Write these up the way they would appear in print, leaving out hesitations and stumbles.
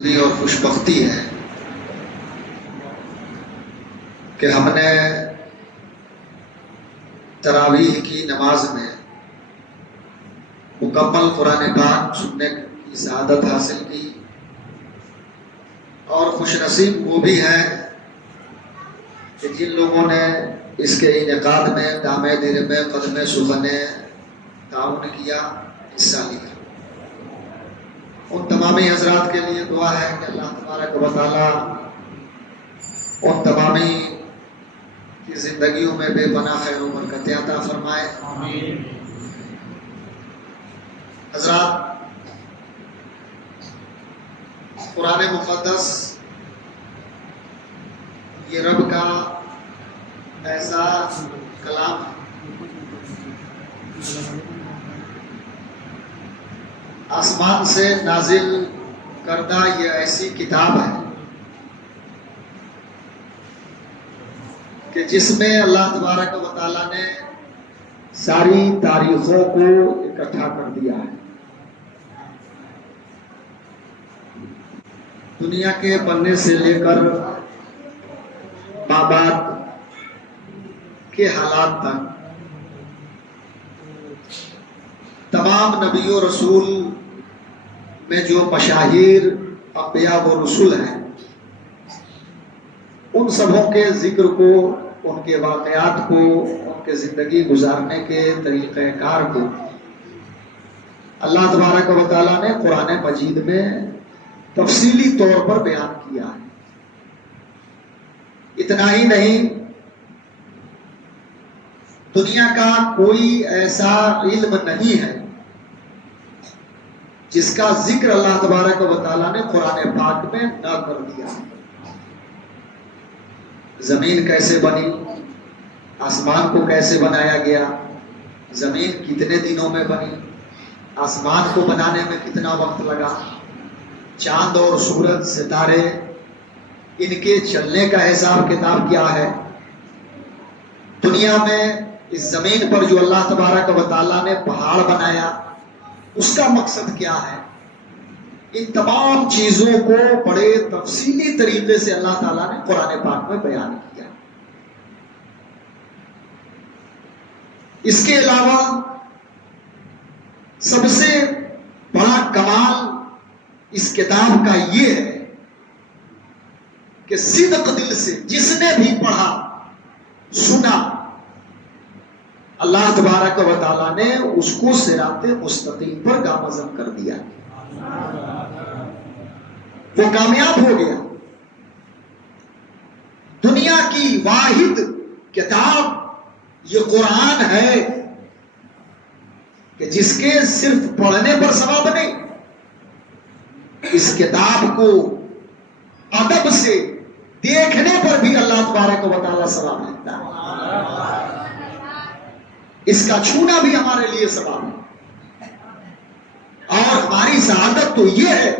اور خوشبختی ہے کہ ہم نے تراویح کی نماز میں مکمل قرآن پاک سننے کی سعادت حاصل کی، اور خوش نصیب وہ بھی ہے کہ جن لوگوں نے اس کے انعقاد میں دامے دیر میں قدم سخن تعاون کیا، حصہ لیا۔ ان تمامی حضرات کے لیے دعا ہے کہ اللہ تبارک و تعالی ان تمامی کی زندگیوں میں بے پناہ خیر و برکتیں عطا فرمائے۔ آمین۔ حضرات، قرآن مقدس یہ رب کا ایسا کلام ہے، آسمان سے نازل کردہ یہ ایسی کتاب ہے کہ جس میں اللہ تبارک و تعالیٰ نے ساری تاریخوں کو اکٹھا کر دیا ہے۔ دنیا کے بننے سے لے کر بابات کے حالات تک تمام نبی و رسول میں جو مشاہیر انبیاء و رسول ہیں، ان سبوں کے ذکر کو، ان کے واقعات کو، ان کے زندگی گزارنے کے طریقہ کار کو اللہ تبارک و تعالیٰ نے قرآن مجید میں تفصیلی طور پر بیان کیا ہے۔ اتنا ہی نہیں، دنیا کا کوئی ایسا علم نہیں ہے جس کا ذکر اللہ تبارک و تعالیٰ نے قرآن پاک میں نہ کر دیا۔ زمین کیسے بنی، آسمان کو کیسے بنایا گیا، زمین کتنے دنوں میں بنی، آسمان کو بنانے میں کتنا وقت لگا، چاند اور سورج ستارے ان کے چلنے کا حساب کتاب کیا ہے، دنیا میں اس زمین پر جو اللہ تبارک و تعالیٰ نے پہاڑ بنایا اس کا مقصد کیا ہے، ان تمام چیزوں کو بڑے تفصیلی طریقے سے اللہ تعالیٰ نے قرآن پاک میں بیان کیا۔ اس کے علاوہ سب سے بڑا کمال اس کتاب کا یہ ہے کہ صدق دل سے جس نے بھی پڑھا سنا، اللہ تبارک و تعالیٰ نے اس کو صراط مستقیم پر گامزن کر دیا، وہ کامیاب ہو گیا۔ دنیا کی واحد کتاب یہ قرآن ہے کہ جس کے صرف پڑھنے پر ثواب نہیں، اس کتاب کو ادب سے دیکھنے پر بھی اللہ تبارک و تعالیٰ ثواب لکھتا ہے، اس کا چھونا بھی ہمارے لیے ثواب ہے۔ اور ہماری سعادت تو یہ ہے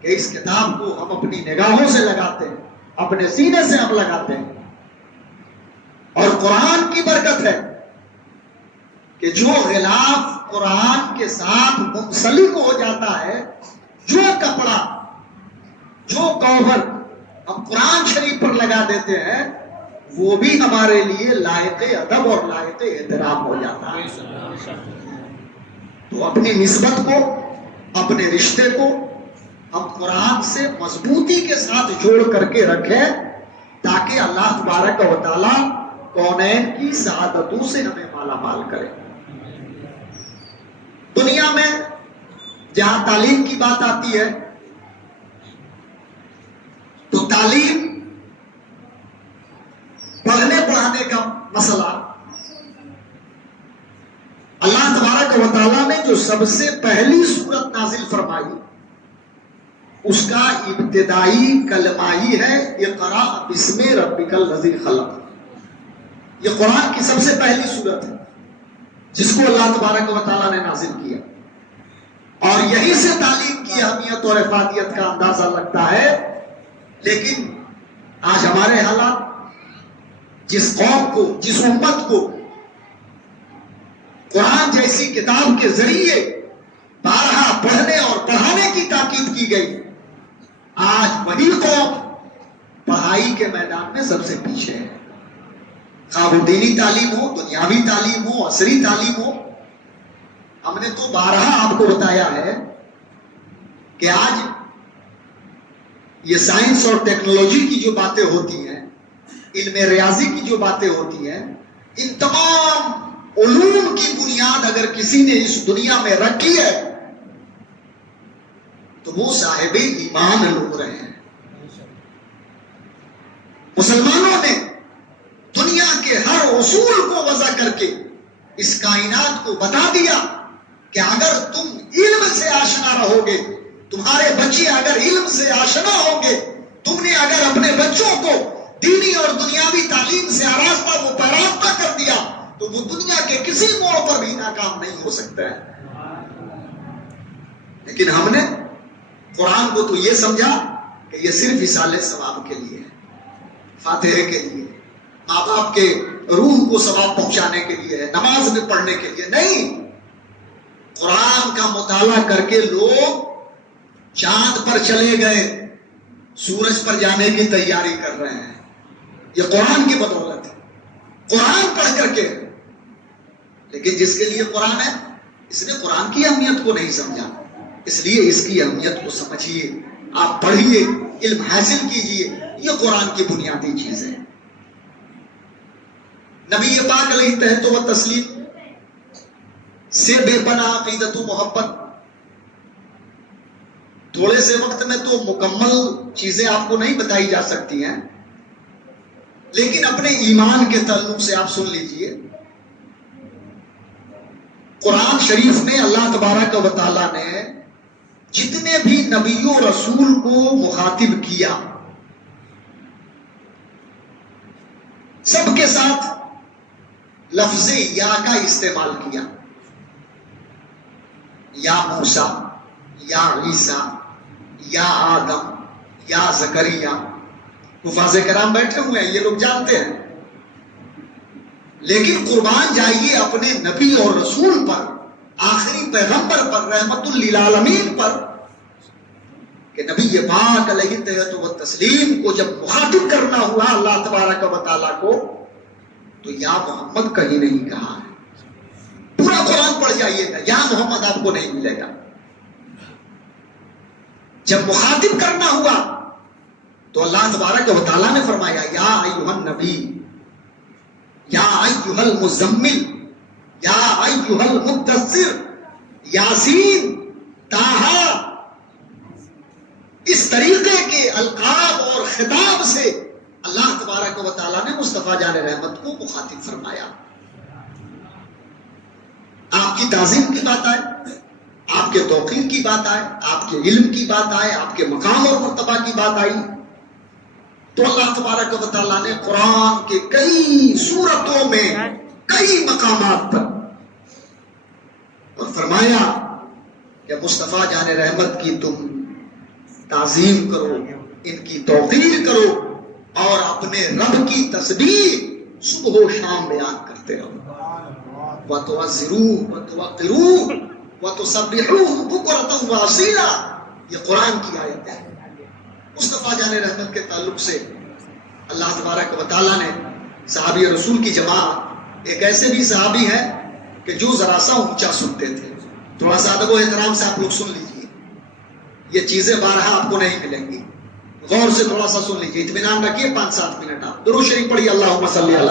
کہ اس کتاب کو ہم اپنی نگاہوں سے لگاتے ہیں، اپنے سینے سے ہم لگاتے ہیں، اور قرآن کی برکت ہے کہ جو غلاف قرآن کے ساتھ منسلک ہو جاتا ہے، جو کپڑا، جو کور ہم قرآن شریف پر لگا دیتے ہیں، وہ بھی ہمارے لیے لائق ادب اور لائق احترام ہو جاتا ہے۔ تو اپنی نسبت کو، اپنے رشتے کو ہم قرآن سے مضبوطی کے ساتھ جوڑ کر کے رکھیں، تاکہ اللہ تبارک و تعالیٰ کونین کی سعادتوں سے ہمیں مالا مال کرے۔ دنیا میں جہاں تعلیم کی بات آتی ہے تو تعلیم، پڑھنے پڑھانے کا مسئلہ، اللہ تبارک و تعالیٰ نے جو سب سے پہلی سورت نازل فرمائی اس کا ابتدائی کلمہ ہی ہے اقرأ بسم ربک الذی خلق۔ یہ قرآن کی سب سے پہلی سورت ہے جس کو اللہ تبارک و تعالیٰ نے نازل کیا، اور یہی سے تعلیم کی اہمیت اور افادیت کا اندازہ لگتا ہے۔ لیکن آج ہمارے حالات، جس قوم کو، جس امت کو قرآن جیسی کتاب کے ذریعے بارہا پڑھنے اور پڑھانے کی تاکید کی گئی، آج وہی قوم پڑھائی کے میدان میں سب سے پیچھے ہے، خواہ وہ دینی تعلیم ہو، دنیاوی تعلیم ہو، عصری تعلیم ہو۔ ہم نے تو بارہا آپ کو بتایا ہے کہ آج یہ سائنس اور ٹیکنالوجی کی جو باتیں ہوتی ہیں، علم ریاضی کی جو باتیں ہوتی ہیں، ان تمام علوم کی بنیاد اگر کسی نے اس دنیا میں رکھی ہے تو وہ صاحب ایمان لوگ رہے ہیں۔ مسلمانوں نے دنیا کے ہر اصول کو وضع کر کے اس کائنات کو بتا دیا کہ اگر تم علم سے آشنا رہو گے، تمہارے بچے اگر علم سے آشنا ہوں گے، تم نے اگر اپنے بچوں کو دینی اور دنیاوی تعلیم سے آراستہ و پیراستہ کر دیا تو وہ دنیا کے کسی موڑ پر بھی ناکام نہیں ہو سکتا ہے۔ لیکن ہم نے قرآن کو تو یہ سمجھا کہ یہ صرف اصالہ ثواب کے لیے ہے، فاتحے کے لیے، ماں باپ کے روح کو ثواب پہنچانے کے لیے ہے، نماز میں پڑھنے کے لیے نہیں۔ قرآن کا مطالعہ کر کے لوگ چاند پر چلے گئے، سورج پر جانے کی تیاری کر رہے ہیں، یہ قرآن کی بدولت ہے، قرآن پڑھ کر کے۔ لیکن جس کے لیے قرآن ہے اس نے قرآن کی اہمیت کو نہیں سمجھا، اس لیے اس کی اہمیت کو سمجھیے، آپ پڑھیے، علم حاصل کیجیے، یہ قرآن کی بنیادی چیز ہے۔ نبی پاک علیہ تحت و تسلیم سے بے پناہ عقیدت و محبت، تھوڑے سے وقت میں تو مکمل چیزیں آپ کو نہیں بتائی جا سکتی ہیں، لیکن اپنے ایمان کے تعلق سے آپ سن لیجئے۔ قرآن شریف میں اللہ تبارک و تعالیٰ نے جتنے بھی نبی و رسول کو مخاطب کیا، سب کے ساتھ لفظ یا کا استعمال کیا، یا موسیٰ، یا عیسیٰ، یا آدم، یا زکریا۔ حفاظ کرام بیٹھے ہوئے ہیں، یہ لوگ جانتے ہیں، لیکن قربان جائیے اپنے نبی اور رسول پر، آخری پیغمبر پر، رحمت للعالمین پر، کہ نبی پاک علیہ تحت و تسلیم کو جب مخاطب کرنا ہوا اللہ تبارک و تعالیٰ کو تو یا محمد کہیں نہیں کہا ہے۔ پورا قرآن پڑھ جائیے گا، یا محمد آپ کو نہیں ملے گا۔ جب مخاطب کرنا ہوا تو اللہ تبارک و تعالیٰ نے فرمایا یا ایھا النبی، یا ایھا المزمل، یا ایھا المدثر، یاسین، طٰہٰ، اس طریقے کے القاب اور خطاب سے اللہ تبارک و تعالیٰ نے مصطفیٰ جان رحمت کو مخاطب فرمایا۔ آپ کی تعظیم کی بات آئے، آپ کے توقیر کی بات آئے، آپ کے علم کی بات آئے، آپ کے مقام اور مرتبہ کی بات آئی، تو اللہ تبارک و تعالیٰ نے قرآن کے کئی سورتوں میں کئی مقامات پر اور فرمایا کہ مصطفیٰ جان رحمت کی تم تعظیم کرو، ان کی توقیر کرو، اور اپنے رب کی تسبیح صبح و شام بیان کرتے رہو۔ وَتُعَزِّرُوهُ وَتُوَقِّرُوهُ وَتُسَبِّحُوهُ بُكْرَةً وَأَصِيلًا، یہ قرآن کی آیت ہے۔ مصطفیٰ جان رحمت کے تعلق سے اللہ تبارک و تعالیٰ نے صحابی رسول کی جماعت، ایک ایسے بھی صحابی ہیں کہ جو ذرا سا اونچا سنتے تھے، تھوڑا سا ادب و احترام سے آپ لوگ سن لیجئے، یہ چیزیں بارہا آپ کو نہیں ملیں گی، غور سے تھوڑا سا سن لیجئے، اطمینان رکھیے، 5-7 منٹ آپ درود شریف پڑھیے، اللہم صلی علی